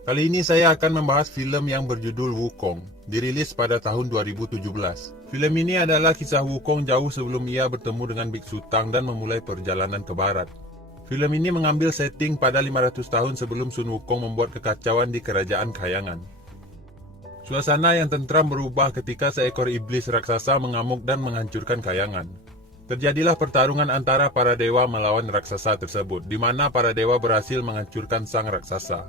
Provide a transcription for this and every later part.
Kali ini saya akan membahas film yang berjudul Wukong, dirilis pada tahun 2017. Film ini adalah kisah Wukong jauh sebelum ia bertemu dengan Biksu Tang dan memulai perjalanan ke barat. Film ini mengambil setting pada 500 tahun sebelum Sun Wukong membuat kekacauan di kerajaan Kayangan. Suasana yang tentram berubah ketika seekor iblis raksasa mengamuk dan menghancurkan Kayangan. Terjadilah pertarungan antara para dewa melawan raksasa tersebut, di mana para dewa berhasil menghancurkan sang raksasa.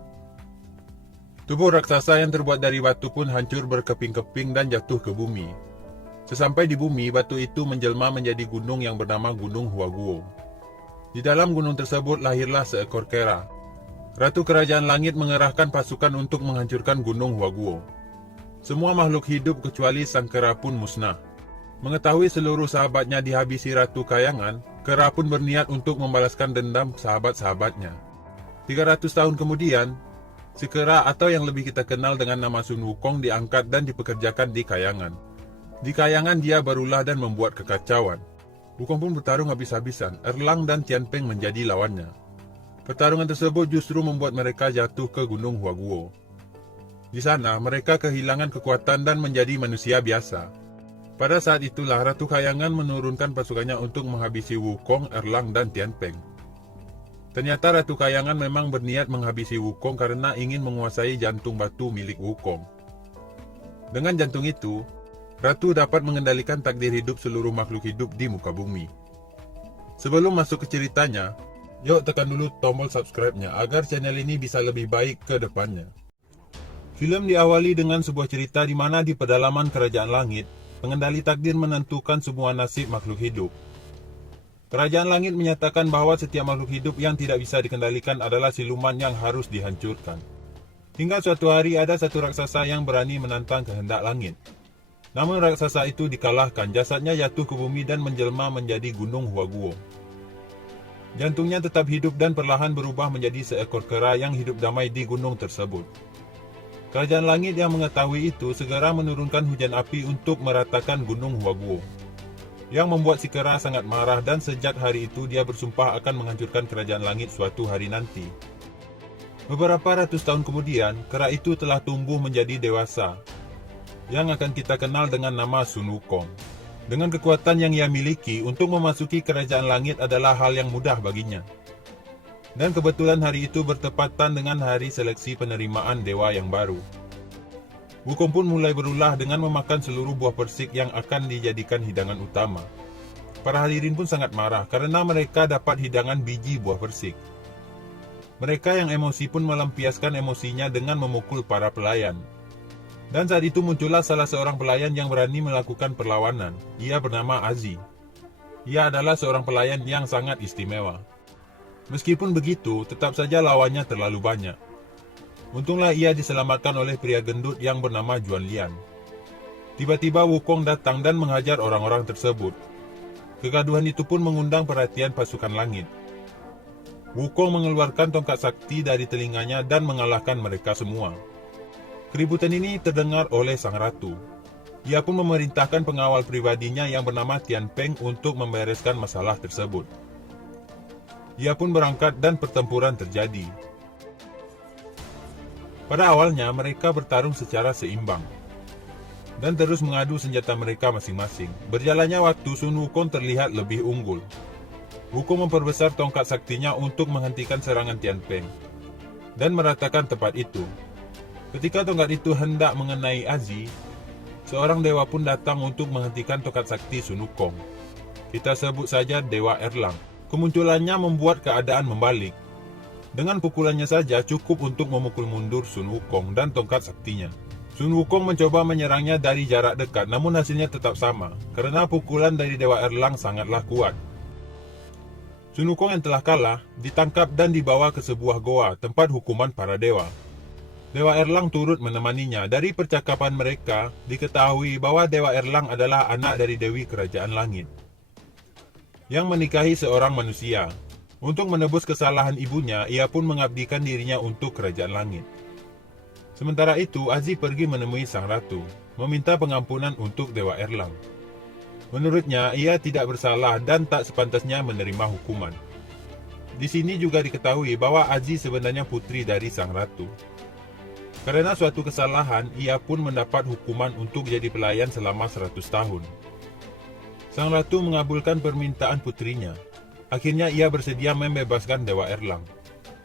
Tubuh raksasa yang terbuat dari batu pun hancur berkeping-keping dan jatuh ke bumi. Sesampai di bumi, batu itu menjelma menjadi gunung yang bernama Gunung Huaguo. Di dalam gunung tersebut lahirlah seekor kera. Ratu Kerajaan Langit mengerahkan pasukan untuk menghancurkan Gunung Huaguo. Semua makhluk hidup kecuali sang kera pun musnah. Mengetahui seluruh sahabatnya dihabisi Ratu Kayangan, kera pun berniat untuk membalaskan dendam sahabat-sahabatnya. 300 tahun kemudian, si kera atau yang lebih kita kenal dengan nama Sun Wukong diangkat dan dipekerjakan di Kayangan. Di Kayangan dia berulah dan membuat kekacauan. Wukong pun bertarung habis-habisan, Erlang dan Tianpeng menjadi lawannya. Pertarungan tersebut justru membuat mereka jatuh ke Gunung Huaguo. Di sana, mereka kehilangan kekuatan dan menjadi manusia biasa. Pada saat itulah Ratu Kayangan menurunkan pasukannya untuk menghabisi Wukong, Erlang, dan Tianpeng. Ternyata Ratu Kayangan memang berniat menghabisi Wukong karena ingin menguasai jantung batu milik Wukong. Dengan jantung itu, Ratu dapat mengendalikan takdir hidup seluruh makhluk hidup di muka bumi. Sebelum masuk ke ceritanya, yuk tekan dulu tombol subscribe-nya agar channel ini bisa lebih baik ke depannya. Film diawali dengan sebuah cerita di mana di pedalaman Kerajaan Langit, pengendali takdir menentukan semua nasib makhluk hidup. Kerajaan Langit menyatakan bahwa setiap makhluk hidup yang tidak bisa dikendalikan adalah siluman yang harus dihancurkan. Hingga suatu hari ada satu raksasa yang berani menantang kehendak langit. Namun raksasa itu dikalahkan, jasadnya jatuh ke bumi dan menjelma menjadi Gunung Huaguo. Jantungnya tetap hidup dan perlahan berubah menjadi seekor kera yang hidup damai di gunung tersebut. Kerajaan Langit yang mengetahui itu segera menurunkan hujan api untuk meratakan Gunung Huaguo, yang membuat si kera sangat marah dan sejak hari itu dia bersumpah akan menghancurkan Kerajaan Langit suatu hari nanti. Beberapa ratus tahun kemudian, kera itu telah tumbuh menjadi dewasa, yang akan kita kenal dengan nama Sun Wukong. Dengan kekuatan yang ia miliki, untuk memasuki Kerajaan Langit adalah hal yang mudah baginya. Dan kebetulan hari itu bertepatan dengan hari seleksi penerimaan dewa yang baru. Wukong pun mulai berulah dengan memakan seluruh buah persik yang akan dijadikan hidangan utama. Para hadirin pun sangat marah karena mereka dapat hidangan biji buah persik. Mereka yang emosi pun melampiaskan emosinya dengan memukul para pelayan. Dan saat itu muncullah salah seorang pelayan yang berani melakukan perlawanan. Ia bernama Azi. Ia adalah seorang pelayan yang sangat istimewa. Meskipun begitu, tetap saja lawannya terlalu banyak. Untunglah ia diselamatkan oleh pria gendut yang bernama Juan Lian. Tiba-tiba Wukong datang dan menghajar orang-orang tersebut. Kegaduhan itu pun mengundang perhatian pasukan langit. Wukong mengeluarkan tongkat sakti dari telinganya dan mengalahkan mereka semua. Keributan ini terdengar oleh sang ratu. Ia pun memerintahkan pengawal pribadinya yang bernama Tianpeng untuk membereskan masalah tersebut. Ia pun berangkat dan pertempuran terjadi. Pada awalnya mereka bertarung secara seimbang dan terus mengadu senjata mereka masing-masing. Berjalannya waktu, Sun Wukong terlihat lebih unggul. Wukong memperbesar tongkat saktinya untuk menghentikan serangan Tianpeng dan meratakan tempat itu. Ketika tongkat itu hendak mengenai Azi, seorang dewa pun datang untuk menghentikan tongkat sakti Sun Wukong. Kita sebut saja Dewa Erlang. Kemunculannya membuat keadaan membalik. Dengan pukulannya saja cukup untuk memukul mundur Sun Wukong dan tongkat saktinya. Sun Wukong mencoba menyerangnya dari jarak dekat, namun hasilnya tetap sama, karena pukulan dari Dewa Erlang sangatlah kuat. Sun Wukong yang telah kalah, ditangkap dan dibawa ke sebuah goa, tempat hukuman para dewa. Dewa Erlang turut menemaninya. Dari percakapan mereka, diketahui bahwa Dewa Erlang adalah anak dari Dewi Kerajaan Langit yang menikahi seorang manusia. Untuk menebus kesalahan ibunya, ia pun mengabdikan dirinya untuk Kerajaan Langit. Sementara itu, Azi pergi menemui sang ratu, meminta pengampunan untuk Dewa Erlang. Menurutnya, ia tidak bersalah dan tak sepantasnya menerima hukuman. Di sini juga diketahui bahwa Azi sebenarnya putri dari sang ratu. Karena suatu kesalahan, ia pun mendapat hukuman untuk jadi pelayan selama 100 tahun. Sang ratu mengabulkan permintaan putrinya. Akhirnya ia bersedia membebaskan Dewa Erlang.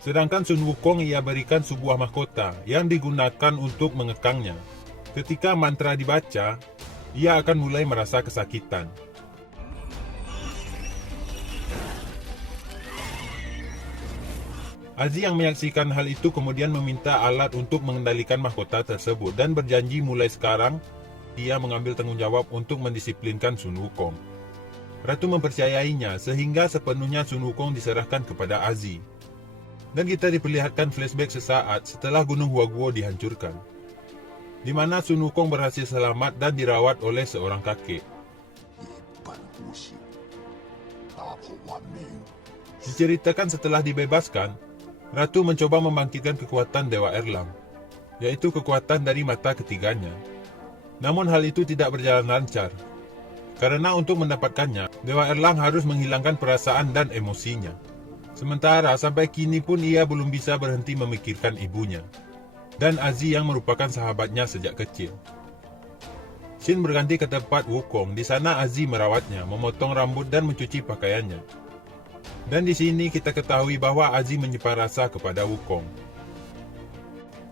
Sedangkan Sun Wukong ia berikan sebuah mahkota yang digunakan untuk mengekangnya. Ketika mantra dibaca, ia akan mulai merasa kesakitan. Aziz yang menyaksikan hal itu kemudian meminta alat untuk mengendalikan mahkota tersebut dan berjanji mulai sekarang ia mengambil tanggung jawab untuk mendisiplinkan Sun Wukong. Ratu mempercayainya sehingga sepenuhnya Sun Wukong diserahkan kepada Aziz. Dan kita diperlihatkan flashback sesaat setelah Gunung Huaguo dihancurkan, di mana Sun Wukong berhasil selamat dan dirawat oleh seorang kakek. Diceritakan setelah dibebaskan, Ratu mencoba membangkitkan kekuatan Dewa Erlang, yaitu kekuatan dari mata ketiganya. Namun hal itu tidak berjalan lancar, karena untuk mendapatkannya, Dewa Erlang harus menghilangkan perasaan dan emosinya. Sementara sampai kini pun ia belum bisa berhenti memikirkan ibunya dan Aziz yang merupakan sahabatnya sejak kecil. Shin berganti ke tempat Wukong. Di sana Aziz merawatnya, memotong rambut dan mencuci pakaiannya. Dan di sini kita ketahui bahwa Aziz menyimpan rasa kepada Wukong.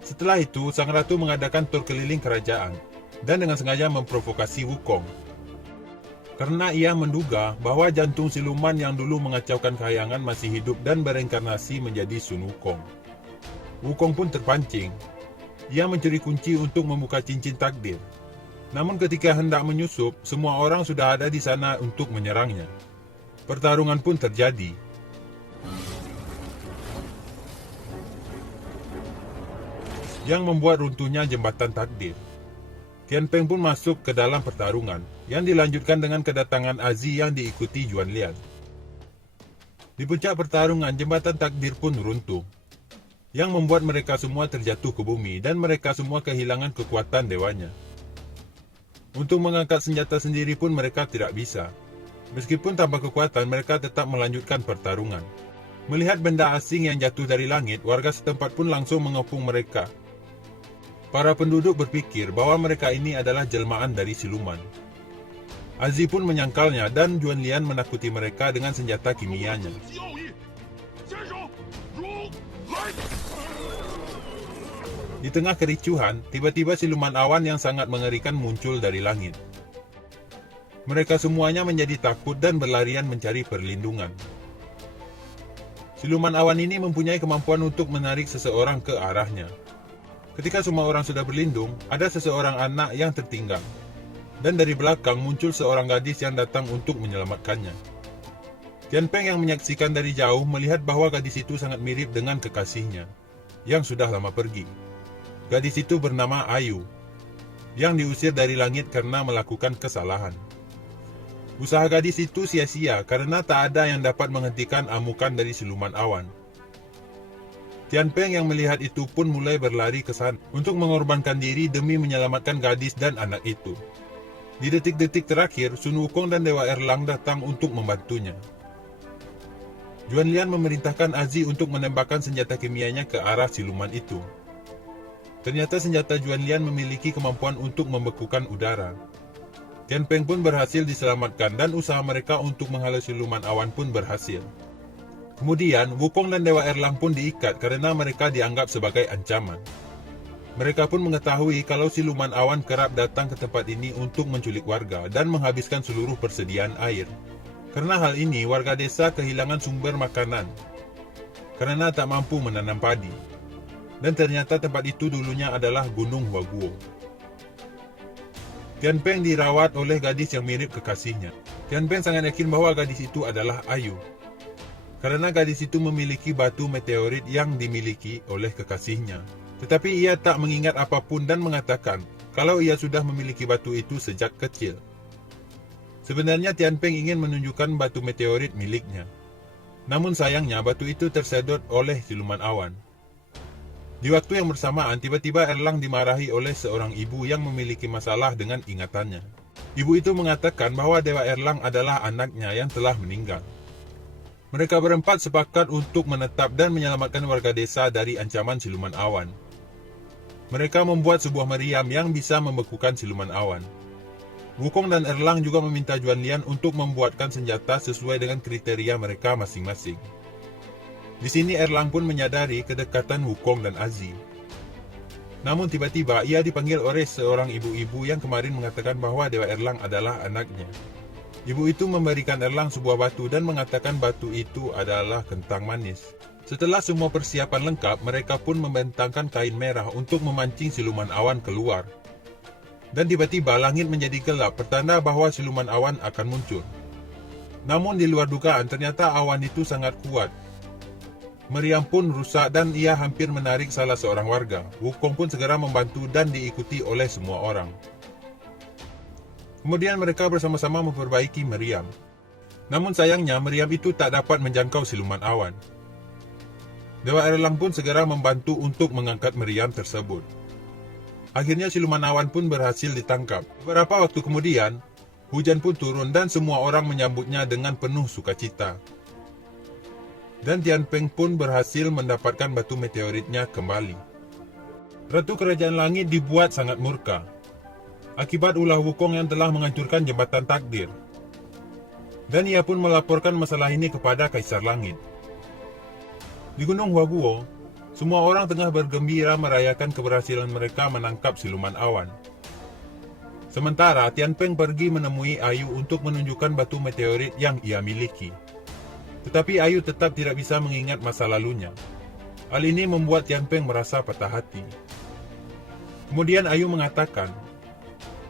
Setelah itu, sang ratu mengadakan tur keliling kerajaan dan dengan sengaja memprovokasi Wukong. Karena ia menduga bahwa jantung siluman yang dulu mengacaukan kahayangan masih hidup dan bereinkarnasi menjadi Sun Wukong. Wukong pun terpancing. Ia mencuri kunci untuk membuka cincin takdir. Namun ketika hendak menyusup, semua orang sudah ada di sana untuk menyerangnya. Pertarungan pun terjadi. Yang membuat runtuhnya jembatan takdir. Tian Peng pun masuk ke dalam pertarungan, yang dilanjutkan dengan kedatangan Aziz yang diikuti Juan Lian. Di puncak pertarungan, jembatan takdir pun runtuh, yang membuat mereka semua terjatuh ke bumi dan mereka semua kehilangan kekuatan dewanya. Untuk mengangkat senjata sendiri pun mereka tidak bisa. Meskipun tanpa kekuatan, mereka tetap melanjutkan pertarungan. Melihat benda asing yang jatuh dari langit, warga setempat pun langsung mengepung mereka. Para penduduk berpikir bahwa mereka ini adalah jelmaan dari siluman. Aziz pun menyangkalnya dan Juan Lian menakuti mereka dengan senjata kimianya. Di tengah kericuhan, tiba-tiba siluman awan yang sangat mengerikan muncul dari langit. Mereka semuanya menjadi takut dan berlarian mencari perlindungan. Siluman awan ini mempunyai kemampuan untuk menarik seseorang ke arahnya. Ketika semua orang sudah berlindung, ada seseorang anak yang tertinggal. Dan dari belakang muncul seorang gadis yang datang untuk menyelamatkannya. Tian Peng yang menyaksikan dari jauh melihat bahwa gadis itu sangat mirip dengan kekasihnya, yang sudah lama pergi. Gadis itu bernama Ayu, yang diusir dari langit karena melakukan kesalahan. Usaha gadis itu sia-sia karena tak ada yang dapat menghentikan amukan dari siluman awan. Tian Peng yang melihat itu pun mulai berlari ke sana untuk mengorbankan diri demi menyelamatkan gadis dan anak itu. Di detik-detik terakhir, Sun Wukong dan Dewa Erlang datang untuk membantunya. Juan Lian memerintahkan Aziz untuk menembakkan senjata kimianya ke arah siluman itu. Ternyata senjata Juan Lian memiliki kemampuan untuk membekukan udara. Tian Peng pun berhasil diselamatkan dan usaha mereka untuk menghalau siluman awan pun berhasil. Kemudian, Wukong dan Dewa Erlang pun diikat karena mereka dianggap sebagai ancaman. Mereka pun mengetahui kalau siluman awan kerap datang ke tempat ini untuk menculik warga dan menghabiskan seluruh persediaan air. Karena hal ini, warga desa kehilangan sumber makanan karena tak mampu menanam padi. Dan ternyata tempat itu dulunya adalah Gunung Huaguo. Tian Peng dirawat oleh gadis yang mirip kekasihnya. Tian Peng sangat yakin bahwa gadis itu adalah Ayu. Karena gadis itu memiliki batu meteorit yang dimiliki oleh kekasihnya. Tetapi ia tak mengingat apapun dan mengatakan kalau ia sudah memiliki batu itu sejak kecil. Sebenarnya Tian Peng ingin menunjukkan batu meteorit miliknya. Namun sayangnya batu itu tersedot oleh siluman awan. Di waktu yang bersamaan, tiba-tiba Erlang dimarahi oleh seorang ibu yang memiliki masalah dengan ingatannya. Ibu itu mengatakan bahwa Dewa Erlang adalah anaknya yang telah meninggal. Mereka berempat sepakat untuk menetap dan menyelamatkan warga desa dari ancaman siluman awan. Mereka membuat sebuah meriam yang bisa membekukan siluman awan. Wukong dan Erlang juga meminta Juan Lian untuk membuatkan senjata sesuai dengan kriteria mereka masing-masing. Di sini Erlang pun menyadari kedekatan Wukong dan Azi. Namun tiba-tiba ia dipanggil oleh seorang ibu-ibu yang kemarin mengatakan bahwa Dewa Erlang adalah anaknya. Ibu itu memberikan Erlang sebuah batu dan mengatakan batu itu adalah kentang manis. Setelah semua persiapan lengkap, mereka pun membentangkan kain merah untuk memancing siluman awan keluar. Dan tiba-tiba langit menjadi gelap, pertanda bahwa siluman awan akan muncul. Namun di luar dugaan, ternyata awan itu sangat kuat. Meriam pun rusak dan ia hampir menarik salah seorang warga. Wukong pun segera membantu dan diikuti oleh semua orang. Kemudian mereka bersama-sama memperbaiki meriam. Namun sayangnya meriam itu tak dapat menjangkau siluman awan. Dewa Erlang pun segera membantu untuk mengangkat meriam tersebut. Akhirnya siluman awan pun berhasil ditangkap. Beberapa waktu kemudian, hujan pun turun dan semua orang menyambutnya dengan penuh sukacita. Dan Tianpeng pun berhasil mendapatkan batu meteoritnya kembali. Ratu Kerajaan Langit dibuat sangat murka akibat ulah Wukong yang telah menghancurkan jembatan takdir. Dan ia pun melaporkan masalah ini kepada Kaisar Langit. Di Gunung Huaguo, semua orang tengah bergembira merayakan keberhasilan mereka menangkap siluman awan. Sementara Tianpeng pergi menemui Ayu untuk menunjukkan batu meteorit yang ia miliki. Tetapi Ayu tetap tidak bisa mengingat masa lalunya. Hal ini membuat Tianpeng merasa patah hati. Kemudian Ayu mengatakan,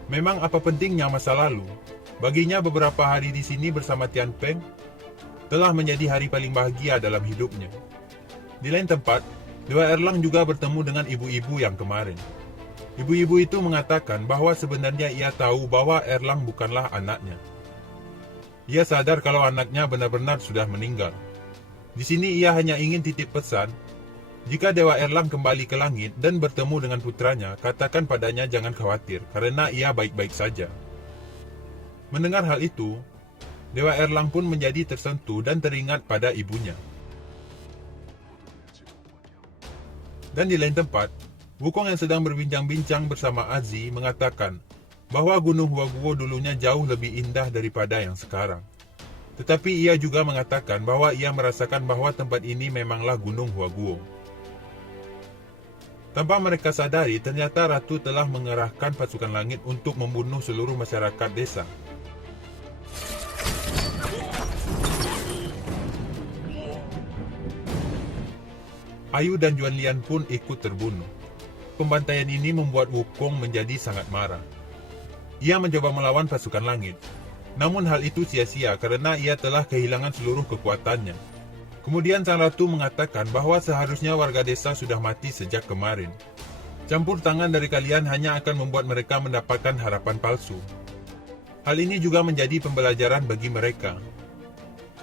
memang apa pentingnya masa lalu? Baginya beberapa hari di sini bersama Tianpeng telah menjadi hari paling bahagia dalam hidupnya. Di lain tempat, Dewa Erlang juga bertemu dengan ibu-ibu yang kemarin. Ibu-ibu itu mengatakan bahwa sebenarnya ia tahu bahwa Erlang bukanlah anaknya. Ia sadar kalau anaknya benar-benar sudah meninggal. Di sini ia hanya ingin titip pesan, jika Dewa Erlang kembali ke langit dan bertemu dengan putranya, katakan padanya jangan khawatir, karena ia baik-baik saja. Mendengar hal itu, Dewa Erlang pun menjadi tersentuh dan teringat pada ibunya. Dan di lain tempat, Wukong yang sedang berbincang-bincang bersama Azi mengatakan bahwa Gunung Huaguo dulunya jauh lebih indah daripada yang sekarang. Tetapi ia juga mengatakan bahwa ia merasakan bahwa tempat ini memanglah Gunung Huaguo. Tanpa mereka sadari, ternyata Ratu telah mengerahkan pasukan langit untuk membunuh seluruh masyarakat desa. Ayu dan Juan Lian pun ikut terbunuh. Pembantaian ini membuat Wukong menjadi sangat marah. Ia mencoba melawan pasukan langit. Namun hal itu sia-sia karena ia telah kehilangan seluruh kekuatannya. Kemudian sang ratu mengatakan bahwa seharusnya warga desa sudah mati sejak kemarin. Campur tangan dari kalian hanya akan membuat mereka mendapatkan harapan palsu. Hal ini juga menjadi pembelajaran bagi mereka,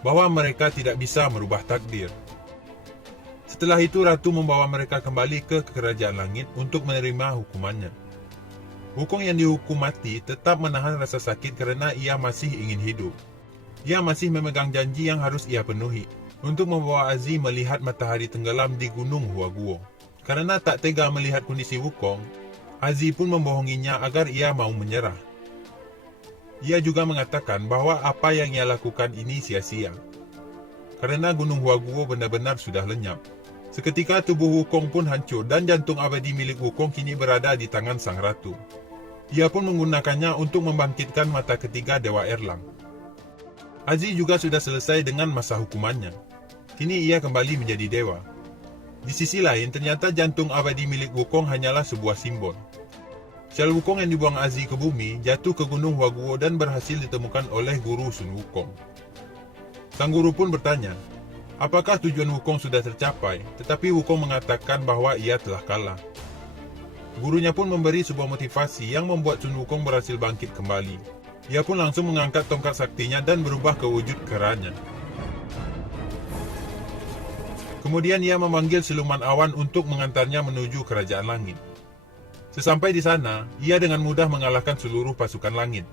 bahwa mereka tidak bisa merubah takdir. Setelah itu Ratu membawa mereka kembali ke Kerajaan Langit untuk menerima hukumannya. Wukong yang dihukum mati tetap menahan rasa sakit karena ia masih ingin hidup. Ia masih memegang janji yang harus ia penuhi, untuk membawa Azi melihat matahari tenggelam di Gunung Huaguo. Karena tak tega melihat kondisi Wukong, Azi pun membohonginya agar ia mau menyerah. Ia juga mengatakan bahwa apa yang ia lakukan ini sia-sia, karena Gunung Huaguo benar-benar sudah lenyap. Seketika tubuh Wukong pun hancur dan jantung abadi milik Wukong kini berada di tangan sang ratu. Ia pun menggunakannya untuk membangkitkan mata ketiga Dewa Erlang. Azi juga sudah selesai dengan masa hukumannya. Kini ia kembali menjadi dewa. Di sisi lain, ternyata jantung abadi milik Wukong hanyalah sebuah simbol. Syal Wukong yang dibuang Azi ke bumi jatuh ke Gunung Huaguo dan berhasil ditemukan oleh guru Sun Wukong. Sang guru pun bertanya, apakah tujuan Wukong sudah tercapai? Tetapi Wukong mengatakan bahwa ia telah kalah. Gurunya pun memberi sebuah motivasi yang membuat Sun Wukong berhasil bangkit kembali. Ia pun langsung mengangkat tongkat saktinya dan berubah ke wujud keranya. Kemudian ia memanggil siluman awan untuk mengantarnya menuju Kerajaan Langit. Sesampai di sana, ia dengan mudah mengalahkan seluruh pasukan langit.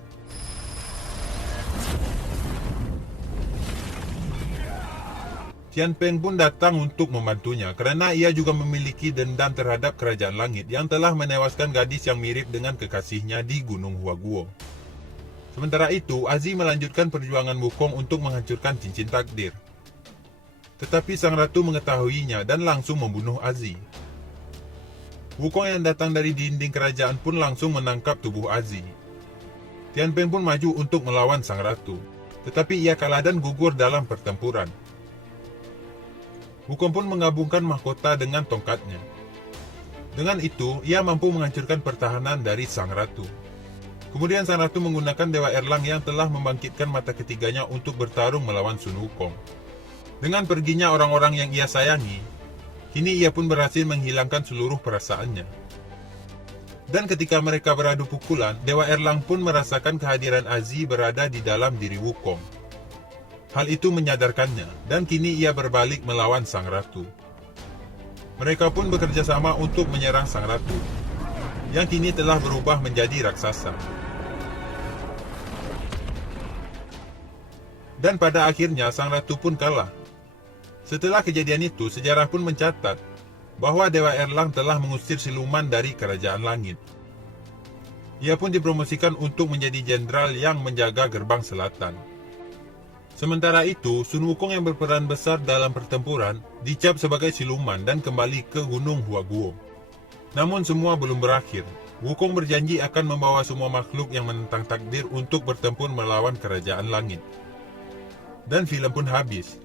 Tian Peng pun datang untuk membantunya karena ia juga memiliki dendam terhadap kerajaan langit yang telah menewaskan gadis yang mirip dengan kekasihnya di Gunung Huaguo. Sementara itu, Aziz melanjutkan perjuangan Wukong untuk menghancurkan cincin takdir. Tetapi sang ratu mengetahuinya dan langsung membunuh Aziz. Wukong yang datang dari dinding kerajaan pun langsung menangkap tubuh Aziz. Tian Peng pun maju untuk melawan sang ratu, tetapi ia kalah dan gugur dalam pertempuran. Wukong pun menggabungkan mahkota dengan tongkatnya. Dengan itu, ia mampu menghancurkan pertahanan dari sang ratu. Kemudian sang ratu menggunakan Dewa Erlang yang telah membangkitkan mata ketiganya untuk bertarung melawan Sun Wukong. Dengan perginya orang-orang yang ia sayangi, kini ia pun berhasil menghilangkan seluruh perasaannya. Dan ketika mereka beradu pukulan, Dewa Erlang pun merasakan kehadiran Aziz berada di dalam diri Wukong. Hal itu menyadarkannya, dan kini ia berbalik melawan sang ratu. Mereka pun bekerja sama untuk menyerang sang ratu, yang kini telah berubah menjadi raksasa. Dan pada akhirnya sang ratu pun kalah. Setelah kejadian itu, sejarah pun mencatat bahwa Dewa Erlang telah mengusir siluman dari kerajaan langit. Ia pun dipromosikan untuk menjadi jenderal yang menjaga gerbang selatan. Sementara itu, Sun Wukong yang berperan besar dalam pertempuran dicap sebagai siluman dan kembali ke Gunung Huaguo. Namun semua belum berakhir. Wukong berjanji akan membawa semua makhluk yang menentang takdir untuk bertempur melawan kerajaan langit. Dan film pun habis.